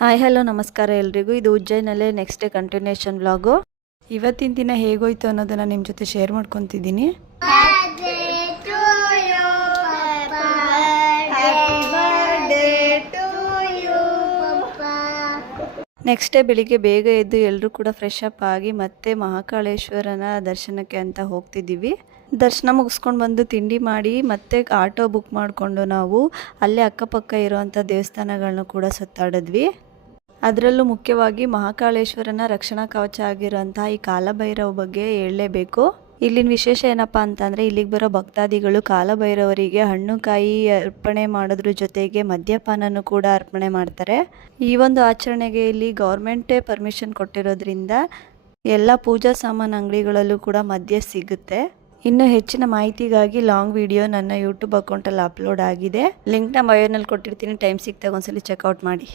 Hi hello ನಮಸ್ಕಾರ ಎಲ್ರಿಗೂ. ಇದು ಉಜ್ಜಯಿನಲ್ಲೇ ನೆಕ್ಸ್ಟ್ ಡೇ ಕಂಟಿನ್ಯೂಷನ್ ವ್ಲಾಗು. ಇವತ್ತಿನ ದಿನ ಹೇಗೋಯ್ತು ಅನ್ನೋದನ್ನು ನಿಮ್ಮ ಜೊತೆ ಶೇರ್ ಮಾಡ್ಕೊತಿದ್ದೀನಿ. ನೆಕ್ಸ್ಟ್ ಡೇ ಬೆಳಿಗ್ಗೆ ಬೇಗ ಎದ್ದು ಎಲ್ಲರೂ ಕೂಡ ಫ್ರೆಶ್ ಅಪ್ ಆಗಿ ಮತ್ತೆ ಮಹಾಕಾಳೇಶ್ವರನ ದರ್ಶನಕ್ಕೆ ಅಂತ ಹೋಗ್ತಿದ್ದೀವಿ. ದರ್ಶನ ಮುಗಿಸ್ಕೊಂಡು ಬಂದು ತಿಂಡಿ ಮಾಡಿ ಮತ್ತೆ ಆಟೋ ಬುಕ್ ಮಾಡಿಕೊಂಡು ನಾವು ಅಲ್ಲೇ ಅಕ್ಕಪಕ್ಕ ಇರೋವಂಥ ದೇವಸ್ಥಾನಗಳನ್ನ ಕೂಡ ಸುತ್ತಾಡಿದ್ವಿ. ಅದರಲ್ಲೂ ಮುಖ್ಯವಾಗಿ ಮಹಾಕಾಳೇಶ್ವರನ ರಕ್ಷಣಾ ಕವಚ ಆಗಿರೋಂಥ ಈ ಕಾಲಭೈರವ ಬಗ್ಗೆ ಹೇಳಲೇಬೇಕು. ಇಲ್ಲಿನ ವಿಶೇಷ ಏನಪ್ಪ ಅಂತಂದರೆ ಇಲ್ಲಿಗೆ ಬರೋ ಭಕ್ತಾದಿಗಳು ಕಾಲಭೈರವರಿಗೆ ಹಣ್ಣು ಕಾಯಿ ಅರ್ಪಣೆ ಮಾಡೋದ್ರ ಜೊತೆಗೆ ಮದ್ಯಪಾನನೂ ಕೂಡ ಅರ್ಪಣೆ ಮಾಡ್ತಾರೆ. ಈ ಒಂದು ಆಚರಣೆಗೆ ಇಲ್ಲಿ ಗೌರ್ಮೆಂಟೇ ಪರ್ಮಿಷನ್ ಕೊಟ್ಟಿರೋದ್ರಿಂದ ಎಲ್ಲ ಪೂಜಾ ಸಾಮಾನು ಅಂಗಡಿಗಳಲ್ಲೂ ಕೂಡ ಮದ್ಯ ಸಿಗುತ್ತೆ. ಇನ್ನು ಹೆಚ್ಚಿನ ಮಾಹಿತಿಗಾಗಿ ಲಾಂಗ್ ವಿಡಿಯೋ ನನ್ನ ಯೂಟ್ಯೂಬ್ ಅಕೌಂಟಲ್ಲಿ ಅಪ್ಲೋಡ್ ಆಗಿದೆ. ಲಿಂಕ್ನ ಬಯೋನಲ್ಲಿ ಕೊಟ್ಟಿರ್ತೀನಿ. ಟೈಮ್ ಸಿಕ್ತಾಗ ಒಂದ್ಸಲಿ ಚೆಕ್ಔಟ್ ಮಾಡಿ.